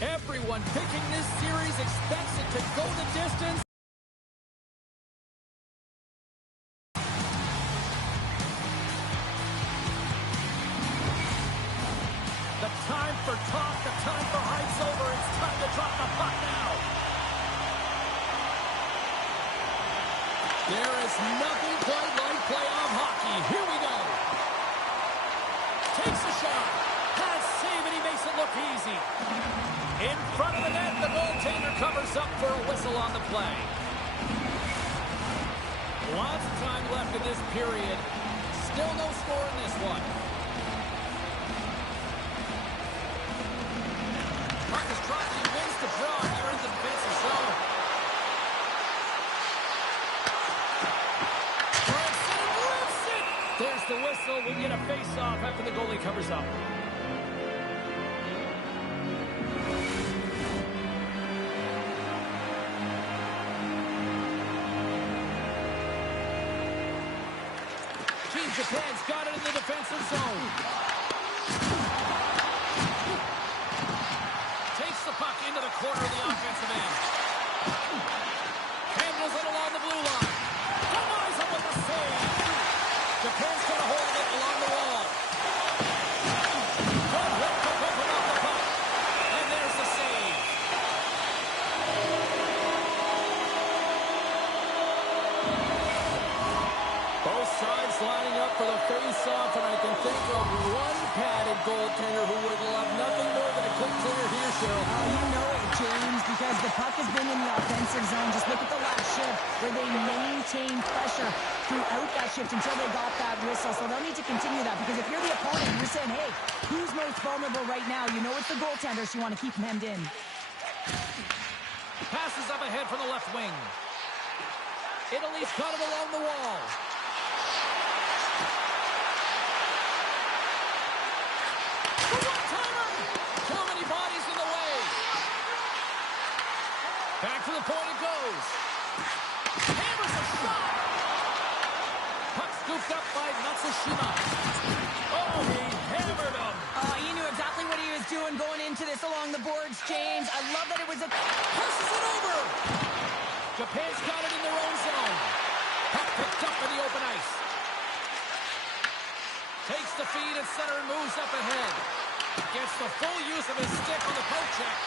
Everyone picking this series expects it to go the distance. The time for talk, the time for hype's over. It's time to drop the puck now. There is nothing quite like playoff hockey. Here we go. Takes a shot. Pass save, and he makes it look easy. In front of the net, the goaltender covers up for a whistle on the play. Lots of time left in this period. Still no score in this one. Marcus Crosby wins the draw here in the defensive zone. Branson rips it! There's the whistle. We get a face-off after the goalie covers up. Japan's got it in the defensive zone. Takes the puck into the corner of the offensive end. Handles it along the blue line. Denies him with the save. Japan's got a hold of it along the wall. Good hit to open up the puck. And there's the save. Both sides lining up for the face-off, and I can think of one padded goaltender who would love nothing more than a quick clear here, Cheryl. Oh, you know it, James, because the puck has been in the offensive zone. Just look at the last shift where they maintained pressure throughout that shift until they got that whistle. So they'll need to continue that, because if you're the opponent, you're saying, hey, who's most vulnerable right now? You know it's the goaltender, so you want to keep him hemmed in. Passes up ahead from the left wing. Italy's got it along the wall. Too many bodies in the way. Back to the point it goes. Hammers a shot. Puck scooped up by Matsushima. Oh, he hammered him. He knew exactly what he was doing going into this along the boards, James. I love that it was a... Passes it over. Japan's got it in their own zone. Puck picked up in the open ice. Takes the feed at center and moves up ahead. Gets the full use of his stick on the poke check.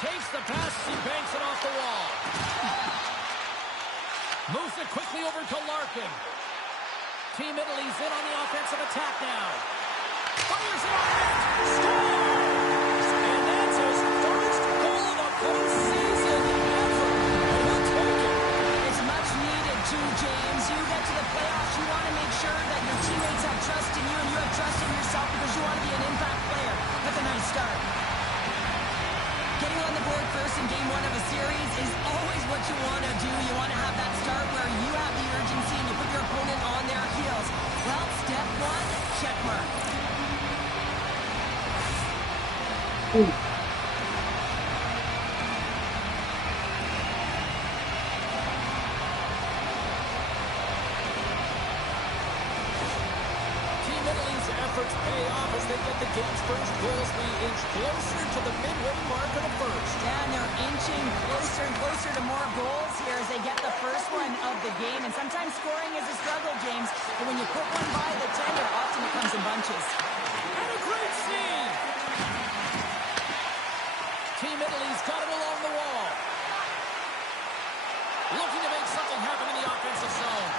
Takes the pass as he banks it off the wall. Moves it quickly over to Larkin. Team Italy's in on the offensive attack now. Fires it on net. Scores! And that's his first goal of the postseason ever. And he'll take it. It's much needed too, James. You get to the playoffs, you want to make sure that your teammates have trust in you and you have trust in yourself, because you want to be an impact player. That's a nice start. Getting on the board first in game one of a series is always what you want to do. You want to have that start where you have the urgency and you put your opponent on their heels. Well, step one, check mark. Efforts pay off as they get the game's first goals. We inch closer to the midway mark of the first. Yeah, and they're inching closer and closer to more goals here as they get the first one of the game. And sometimes scoring is a struggle, James. But when you put one by the tender, often it comes in bunches. And a great scene! Team Italy's got it along the wall. Looking to make something happen in the offensive zone.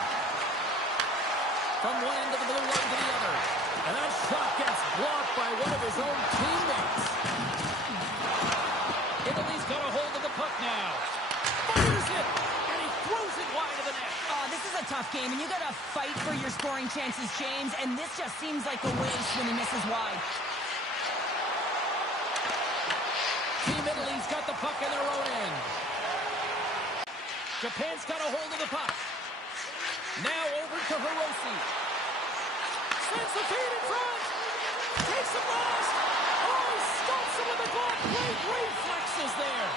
From one end of the blue line to the other. And that shot gets blocked by one of his own teammates. Italy's got a hold of the puck now. Fires it, and he throws it wide of the net. Oh, this is a tough game, and you got to fight for your scoring chances, James. And this just seems like a waste when he misses wide. Team Italy's got the puck in their own end. Japan's got a hold of the puck. Now over to Hiroshi. Sends the feed in front. Takes the blast. Oh, he stumps him with the glove. Great reflexes. is there.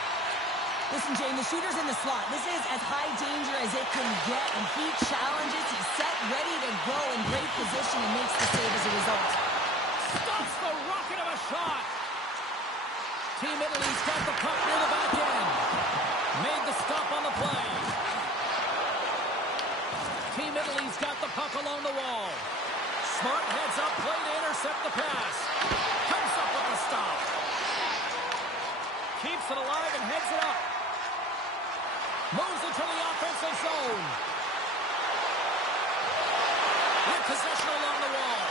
Listen, Jane, the shooter's in the slot. This is as high danger as it can get, and he challenges. He's set, ready to go in great position, and makes the save as a result. Stops the rocket of a shot. Team Italy's got the puck near the back end. Made the stop on the play. Team Italy's got the puck along the wall. Smart heads up, play to intercept the pass. Comes up with the stop. Keeps it alive and heads it up. Moves into the offensive zone. With possession along the wall.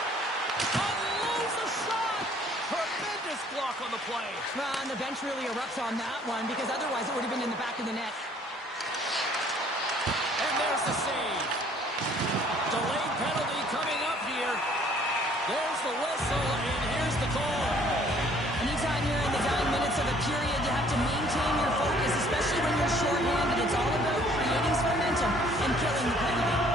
Unloads a shot. Tremendous block on the play. Well, and the bench really erupts on that one, because otherwise it would have been in the back of the net. And there's the save. Delayed penalty coming up here. There's the whistle, and here's the call. Anytime you're in the dying minutes of a period, you have to maintain your focus, especially when you're shorthanded. It's all about creating some momentum and killing the penalty.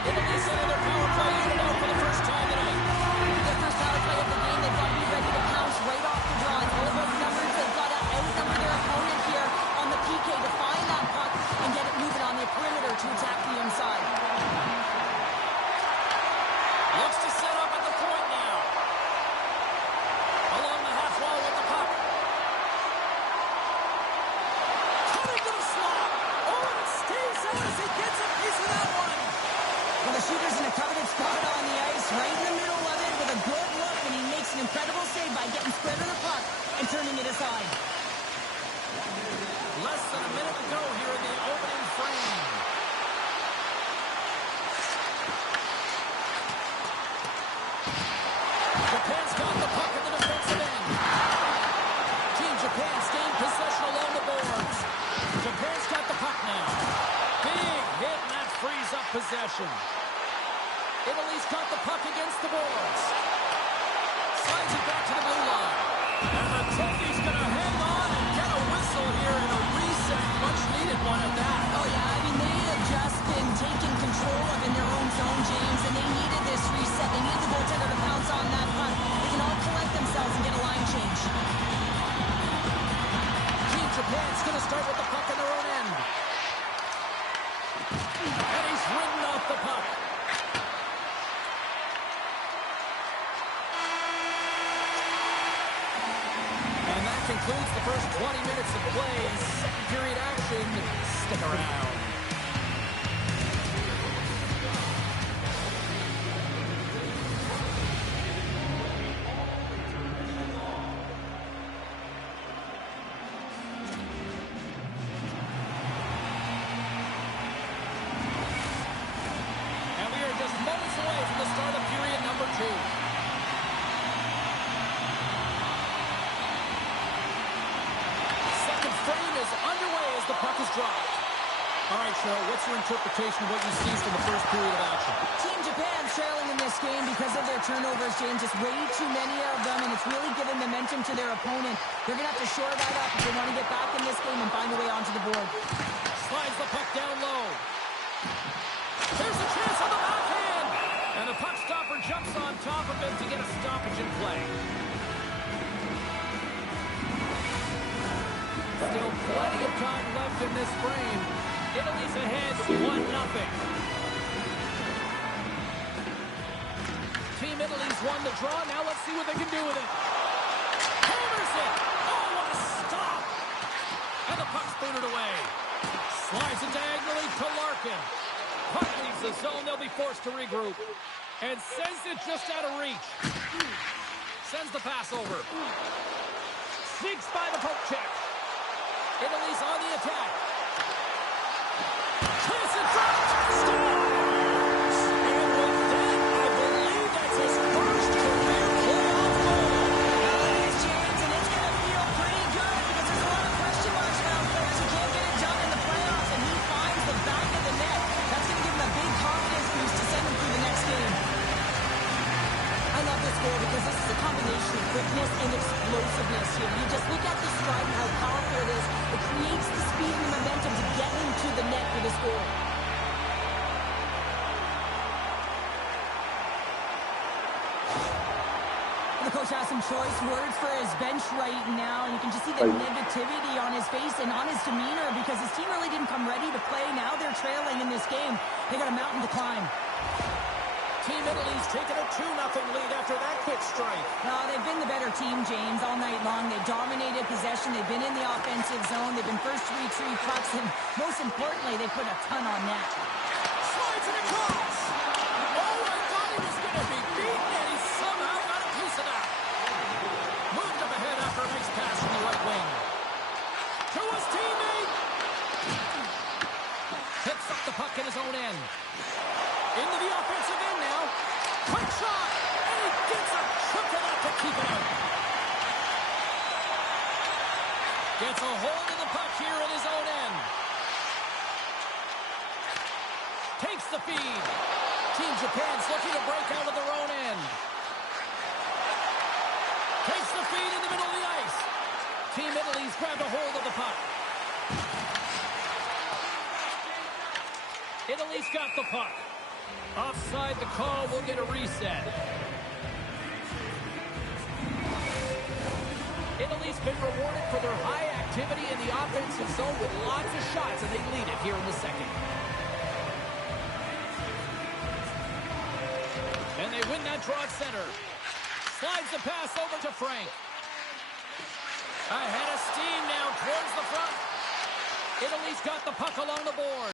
Italy's setting their power play unit out for the first time tonight. The first power play of the game, they've got to be ready to pounce right off the draw. It's all about numbers. They've got to outnumber their opponent here on the PK to find that puck and get it moving on the perimeter to attack the inside. Looks to set up at the point now. Along the half wall with the puck. Coming to the slot. Oh, and it stays out as he gets a piece of that one. Well, the shooter's in a coveted spot on the ice, right in the middle of it with a good look, and he makes an incredible save by getting spread of the puck and turning it aside. Less than a minute to go here in the opening frame. Japan's got the puck in the defensive end. Team Japan's gained possession along the boards. Japan's got the puck now. Big hit, and that frees up possession. Italy's got the puck against the boards. Slides it back to the blue line. And the Teddy's going to hang on and get a whistle here in a reset. Much needed one at that. Oh, yeah, I mean, they have just been taking control of in their own zone, James, and they needed this reset. They needed the goaltender to pounce on that puck. They can all collect themselves and get a line change. Team Japan's going to start with the puck in their own end. And he's ridden off the puck. And that concludes the first 20 minutes of play. Second period action. Stick around. And we are just moments away from the start of period number 2. Second frame is underway as the puck is dropped. All right, Cheryl, what's your interpretation of what you see from the first period of action? Team Japan's trailing in this game because of their turnovers, James. Just way too many of them, and it's really given momentum to their opponent. They're going to have to shore that up if they want to get back in this game and find a way onto the board. Slides the puck down low. There's a chance on the backhand. And the puck stopper jumps on top of him to get a stoppage in play. Still plenty of time left in this frame. Italy's ahead 1-0. Team Italy's won the draw. Now let's see what they can do with it. Hammers it. Oh, what a stop. And the puck's booted away. Slides it diagonally to Larkin. Puck leaves the zone. They'll be forced to regroup. And sends it just out of reach. Sends the pass over. Sneaks by the poke check. Italy's on the attack. Chance in front. Scores! And with that, I believe that's his first career playoff goal. It is, James, and it's going to feel pretty good because there's a lot of question marks around players who can't get it done in the playoffs, and he finds the back of the net. That's going to give him a big confidence boost to send him through the next game. I love this goal because this is a combination of quickness and explosiveness here. You just look at the stride and how powerful it is. It creates the speed and the momentum score. The coach has some choice words for his bench right now, and you can just see the negativity on his face and on his demeanor because his team really didn't come ready to play. Now they're trailing in this game. They got a mountain to climb. Team Italy's taken a 2-0 lead after that quick strike. No, they've been the better team, James, all night long. They've dominated possession. They've been in the offensive zone. They've been first to retrieve pucks, and most importantly, they put a ton on net. Slides it across. Oh, I thought he was going to be beaten, and he somehow got a piece of that. Moved up ahead after a nice pass from the right wing. To his teammate. Picks up the puck in his own end. Into the offensive end now. Quick shot. And he gets a trick it up to keep it out. Gets a hold of the puck here in his own end. Takes the feed. Team Japan's looking to break out of their own end. Takes the feed in the middle of the ice. Team Italy's grabbed a hold of the puck. Italy's got the puck. Offside the call, will get a reset. Italy's been rewarded for their high activity in the offensive zone with lots of shots, and they lead it here in the second. And they win that draw at center. Slides the pass over to Frank. Ahead of steam now towards the front. Italy's got the puck along the board.